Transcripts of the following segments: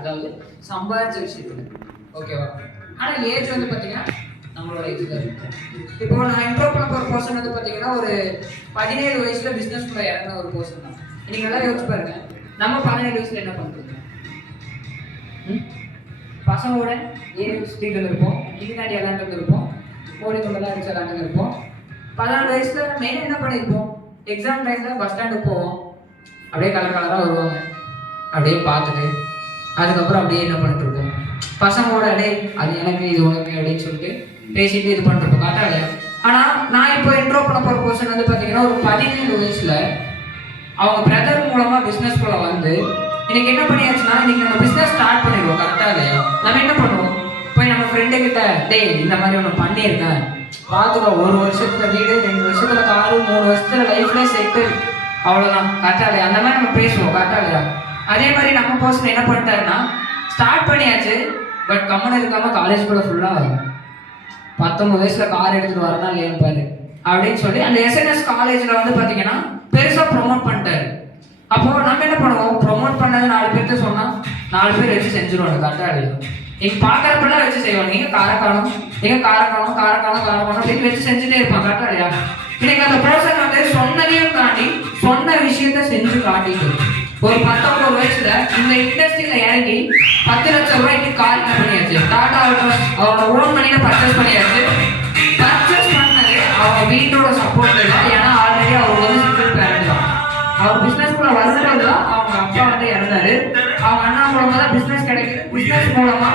அதாவது சம்பாதிச்ச விஷயத்துல. ஓகேவா? ஆனா ஏஜ் வந்து பாத்தீங்கன்னா நம்மளோட இதுல இருக்கும். இப்போ நான் இன்ட்ரோ பண்ண போற பர்சன் வந்து பாத்தீங்கன்னா ஒரு 17 வயசுல பிசினஸ்க்குள்ள இறங்கின ஒரு பர்சன் தான். நீங்க எல்லாம் யோசிச்சு பாருங்க, நம்ம 17 வயசுல என்ன பண்றோம்? பசங்களோட ஏறி சுத்திட்டு இருப்போம், இதுக்காண்டி விளையாண்டு இருப்போம், ஓடி கொண்டெல்லாம் அடிச்சு விளையாண்டு இருப்போம். 14 வயசுல மெயினாக என்ன பண்ணியிருப்போம்? எக்ஸாம் டைம்ல பஸ் ஸ்டாண்டுக்கு போவோம், அப்படியே கலர் கலராக வருவாங்க, அப்படியே பார்த்துட்டு அதுக்கப்புறம் அப்படியே என்ன பண்ணிட்டு இருப்போம்? பசங்களோட அப்படியே அது எனக்கு இது உனக்கு அப்படின்னு சொல்லிட்டு பேசிட்டு இது பண்ணிருப்போம். கரெக்டாக இல்லையா? ஆனால் நான் இப்போ இன்ட்ரோ பண்ண போகிற பர்சன் வந்து பார்த்தீங்கன்னா ஒரு 17 வயசுல அவங்க பிரதர் மூலமா பிஸ்னஸ்குள்ள வந்து இன்னைக்கு என்ன பண்ணியாச்சுன்னா, இன்னைக்கு நம்ம பிஸ்னஸ் ஸ்டார்ட் பண்ணிடுவோம். கரெக்டாக இல்லையா? நம்ம என்ன பண்ணுவோம்? போய் நம்ம ஃப்ரெண்டு கிட்ட டேய் இந்த மாதிரி ஒன்று பண்ணியிருக்கேன் பார்த்துக்கோ, 1 வருஷத்துல வீடு, 2 வருஷத்துல காரு, 3 வருஷத்துல லைஃப்ல செட்டு, அவ்வளோதான். கரெக்டாக இல்லையா? அந்த மாதிரி நம்ம பேசுவோம். கரெக்டாக இல்லையா? அதே மாதிரி நம்ம பர்சன் என்ன பண்ணிட்டாருன்னா, ஸ்டார்ட் பண்ணியாச்சு, பட் கம்மன் இருக்காம காலேஜ்குள்ள ஃபுல்லாக 19 வயசுல கார் எடுத்துட்டு வரனா இல்லையா பாரு அப்படின்னு சொல்லி அந்த எஸ்என்எஸ் காலேஜ்ல வந்து பார்த்தீங்கன்னா பெருசாக ப்ரொமோட் பண்ணிட்டாரு. அப்போ நம்ம என்ன பண்ணுவோம்? ப்ரொமோட் பண்ணது 4 பேர்த்து சொன்னா 4 பேர் வச்சு செஞ்சுருவாங்க. கரெக்டாக இல்லையா? நீங்க பார்க்கறப்பெல்லாம் வச்சு செய்வாங்க. நீங்க காரக்காலம் அப்படின்னு வச்சு செஞ்சுட்டே இருப்பாங்க. கரெக்டாக இல்லையா? இன்னைக்கு அந்த பர்சன் வந்து சொன்னதையும் தாண்டி சொன்ன விஷயத்த செஞ்சு காட்டிட்டு ஒரு 19 வயசுல இந்த இண்டஸ்ட்ரியில இறங்கி 10 லட்சம் ரூபாய்க்கு கார் பண்ணியாச்சு. டாடா அவரோட ஓன் மணியில பர்ச்சேஸ் பண்ணியாச்சு. பர்ச்சேஸ் பண்ணது அவங்க வீட்டோட சப்போர்ட் இல்லை. ஏன்னா ஆல்ரெடி அவர் வந்து சிங்கிள் பேரண்ட் தான். அவர் பிசினஸ்குள்ள வரும்போது தான் அவங்க அப்பா வந்து இறந்தாரு. அவங்க அண்ணா மூலமா தான் பிசினஸ் கிடைக்குது. பிசினஸ் மூலமா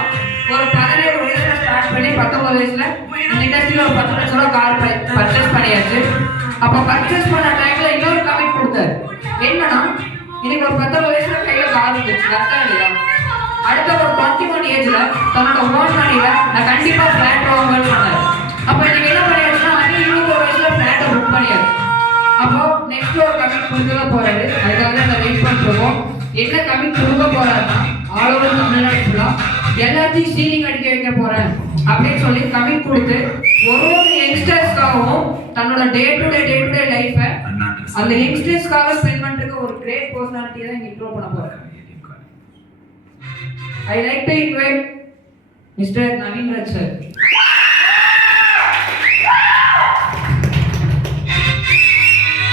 ஒரு 17 வயசுல ஸ்டார்ட் பண்ணி 19 வயசுல இந்த இண்டஸ்ட்ரியில ஒரு 10 லட்சம் ரூபாய் கார் பர்ச்சேஸ் பண்ணியாச்சு. அப்ப பர்ச்சேஸ் பண்ண டைம்ல இன்னொரு கமிட் கொடுத்தாரு. என்னன்னா, இன்னைக்கு ஒரு 19 வயசுல கையில கார் இருந்துச்சு. கரெக்டா இல்லையா? அடுத்த ஒரு 21 ஏஜ்ல தன்னோட ஓன் மணியில நான் கண்டிப்பா பிளாட் வாங்கணும்னு சொன்னாரு. அப்ப இன்னைக்கு என்ன பண்ணியாச்சுன்னா, 21 வயசுல பிளாட்டை புக் பண்ணியாச்சு. அப்போ நெக்ஸ்ட் ஒரு கமிட் கொடுக்க போறாரு. அதுக்காக நான் வெயிட் பண்ணிருக்கோம். என்ன கமிட் கொடுக்க போறாருன்னா, ஆல் ஓவர் தமிழ்நாடு ஃபுல்லா எல்லாத்தையும் சீலிங் அடிக்க வைக்க போறேன் அப்படின்னு சொல்லி கமிட் கொடுத்து ஒரு யங்ஸ்டர்ஸ்க்காகவும் தன்னோட டே டு டே லைஃபை அந்த யங்ஸ்டர்ஸ்க்காக ஸ்பெண்ட் பண்ணிட்டு ஒரு கிரேட் பர்சனாலிட்டியை தான் இன்ட்ரோ பண்ண போறேன். I like to invite Mr. Naveen Raj sir.